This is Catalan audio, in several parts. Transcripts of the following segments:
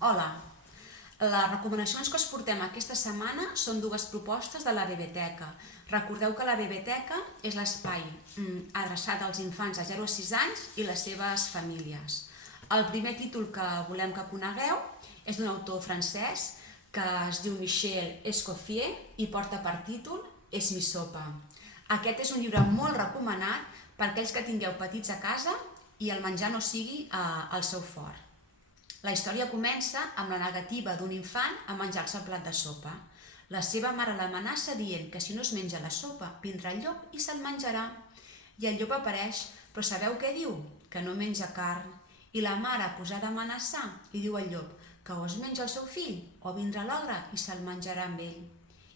Hola! Les recomanacions que us portem aquesta setmana són dues propostes de la Biblioteca. Recordeu que la Biblioteca és l'espai adreçat als infants de 0 a 6 anys i les seves famílies. El primer títol que volem que conegueu és d'un autor francès que es diu Michel Escoffier i porta per títol És mi sopa. Aquest és un llibre molt recomanat per aquells que tingueu petits a casa i el menjar no sigui el seu fort. La història comença amb la negativa d'un infant a menjar-se el plat de sopa. La seva mare l'amenaça dient que si no es menja la sopa vindrà el llop i se'l menjarà. I el llop apareix, però sabeu què diu? Que no menja carn. I la mare, posada a amenaçar, li diu al llop que o es menja el seu fill o vindrà l'ogre i se'l menjarà amb ell.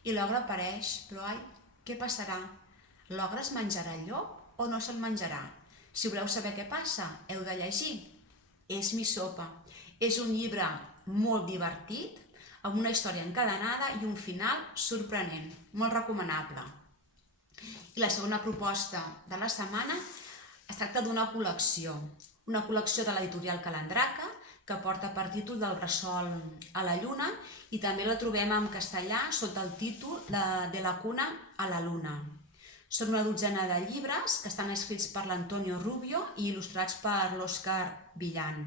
I l'ogre apareix, però ai, què passarà? L'ogre es menjarà el llop o no se'l menjarà? Si voleu saber què passa, heu de llegir És mi sopa. És un llibre molt divertit, amb una història encadenada i un final sorprenent, molt recomanable. I la segona proposta de la setmana es tracta d'una col·lecció de l'editorial Calandraca, que porta per títol Del bressol a la lluna i també la trobem en castellà sota el títol De la cuna a la luna. Són una dotzena de llibres que estan escrits per l'Antonio Rubio i il·lustrats per l'Òscar Villan.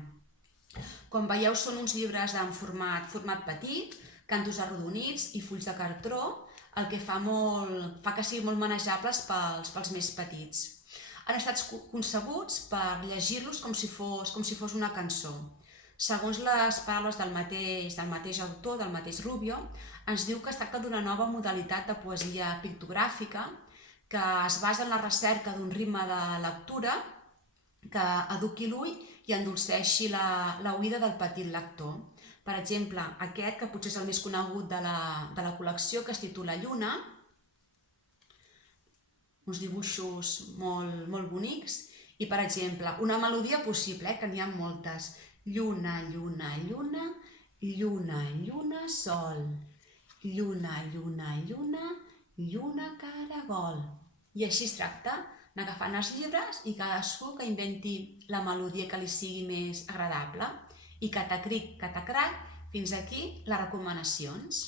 Com veieu, són uns llibres en format petit, cantos arrodonits i fulls de cartró, el que fa que siguin molt manejables pels més petits. Han estat concebuts per llegir-los com si fos una cançó. Segons les paraules del mateix autor, del mateix Rubio, ens diu que es tracta d'una nova modalitat de poesia pictogràfica que es basa en la recerca d'un ritme de lectura que eduqui l'ull i endolceixi l'oïda del petit lector. Per exemple, aquest, que potser és el més conegut de la col·lecció, que es titula Lluna, uns dibuixos molt bonics, i per exemple, una melodia possible, que n'hi ha moltes. Lluna, lluna, lluna, lluna, lluna, sol. Lluna, lluna, lluna, lluna, caragol. I així es tracta, anar agafant els llibres i cadascú que inventi la melodia que li sigui més agradable. I catacric, catacrac, fins aquí les recomanacions.